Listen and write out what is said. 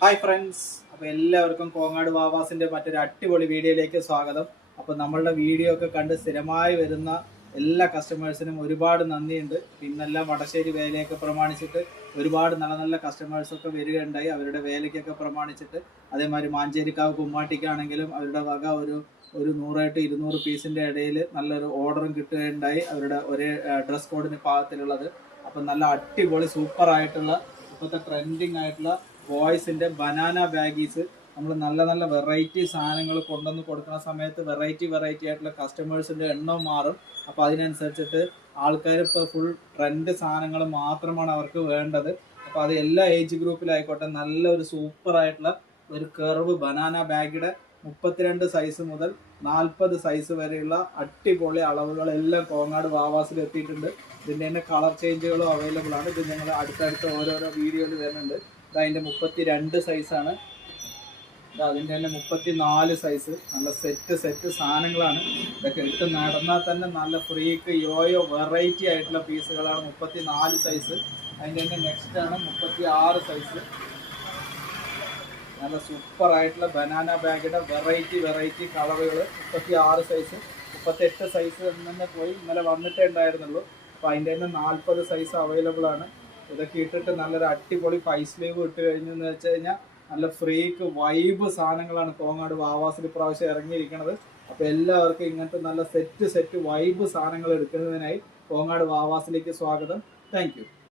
Hi friends, അപ്പോൾ എല്ലാവർക്കും കോങ്ങാട് വാവാസിൻ്റെ മറ്റൊരു അടിപൊളി വീഡിയോയിലേക്ക് സ്വാഗതം. അപ്പോൾ നമ്മളുടെ വീഡിയോ ഒക്കെ കണ്ട് സ്ഥിരമായി വരുന്ന എല്ലാ കസ്റ്റമേഴ്സിനും ഒരുപാട് നന്ദിയുണ്ട്. പിന്നെല്ലാം വടശ്ശേരി വേലയൊക്കെ പ്രമാണിച്ചിട്ട് ഒരുപാട് നല്ല നല്ല കസ്റ്റമേഴ്സൊക്കെ വരികയുണ്ടായി. അവരുടെ വേലയ്ക്കൊക്കെ പ്രമാണിച്ചിട്ട് അതേമാതിരി മാഞ്ചേരിക്കാവ് കുമ്മാട്ടിക്കാണെങ്കിലും അവരുടെ വക ഒരു 100 to 200 പീസിൻ്റെ ഇടയിൽ നല്ലൊരു ഓർഡറും കിട്ടുകയുണ്ടായി. അവരുടെ ഒരേ ഡ്രസ് കോഡിന് പാകത്തിലുള്ളത്. അപ്പം നല്ല അടിപൊളി സൂപ്പറായിട്ടുള്ള ഇപ്പോഴത്തെ ട്രെൻഡിങ് ആയിട്ടുള്ള ബോയ്സിൻ്റെ ബനാന ബാഗീസ് നമ്മൾ നല്ല നല്ല വെറൈറ്റി സാധനങ്ങൾ കൊണ്ടുവന്ന് കൊടുക്കുന്ന സമയത്ത് വെറൈറ്റി ആയിട്ടുള്ള കസ്റ്റമേഴ്സിൻ്റെ എണ്ണം മാറും. അപ്പോൾ അതിനനുസരിച്ചിട്ട് ആൾക്കാർ ഇപ്പോൾ ഫുൾ ട്രെൻഡ് സാധനങ്ങൾ മാത്രമാണ് അവർക്ക് വേണ്ടത്. അപ്പോൾ അത് എല്ലാ ഏജ് ഗ്രൂപ്പിലായിക്കോട്ടെ നല്ലൊരു സൂപ്പറായിട്ടുള്ള ഒരു കർവ് ബനാന ബാഗിയുടെ 32 സൈസ് മുതൽ 40 സൈസ് വരെയുള്ള അടിപൊളി അളവുകളെല്ലാം കോങ്ങാട് വാവാസിൽ എത്തിയിട്ടുണ്ട്. ഇതിൻ്റെ തന്നെ കളർ ചേഞ്ചുകളും അവൈലബിൾ ആണ്. ഇത് ഞങ്ങൾ അടുത്തടുത്ത് ഓരോരോ വീഡിയോയിൽ വരുന്നുണ്ട്. അതിൻ്റെ 32 സൈസാണ്. അതിൻ്റെ തന്നെ 34 സൈസ്. നല്ല സെറ്റ് സാധനങ്ങളാണ്. ഇതൊക്കെ ഇട്ട് നടന്നാൽ തന്നെ നല്ല ഫ്രീക്ക് യോയോ വെറൈറ്റി ആയിട്ടുള്ള പീസുകളാണ്. 34 സൈസ്. അതിൻ്റെ തന്നെ നെക്സ്റ്റ് ആണ് 36 സൈസ്. നല്ല സൂപ്പറായിട്ടുള്ള ബനാന ബാഗിൻ്റെ വെറൈറ്റി കളറുകൾ. 36 സൈസ്. 38 സൈസ് തന്നെ പോയി ഇന്നലെ വന്നിട്ടേ ഉണ്ടായിരുന്നുള്ളൂ. അപ്പോൾ അതിൻ്റെ തന്നെ 40 സൈസ് അവൈലബിൾ ആണ്. ഇതൊക്കെ ഇട്ടിട്ട് നല്ലൊരു അടിപൊളി 5 സ്ലീവ് ഇട്ട് കഴിഞ്ഞെന്ന് വെച്ച് കഴിഞ്ഞാൽ നല്ല ഫ്രീക്ക് വൈബ് സാധനങ്ങളാണ് കോങ്ങാട് വാവാസിൽ പ്രാവശ്യം ഇറങ്ങിയിരിക്കുന്നത്. അപ്പോൾ എല്ലാവർക്കും ഇങ്ങനത്തെ നല്ല സെറ്റ് വൈബ് സാധനങ്ങൾ എടുക്കുന്നതിനായി കോങ്ങാട് വാവാസിലേക്ക് സ്വാഗതം. Thank you.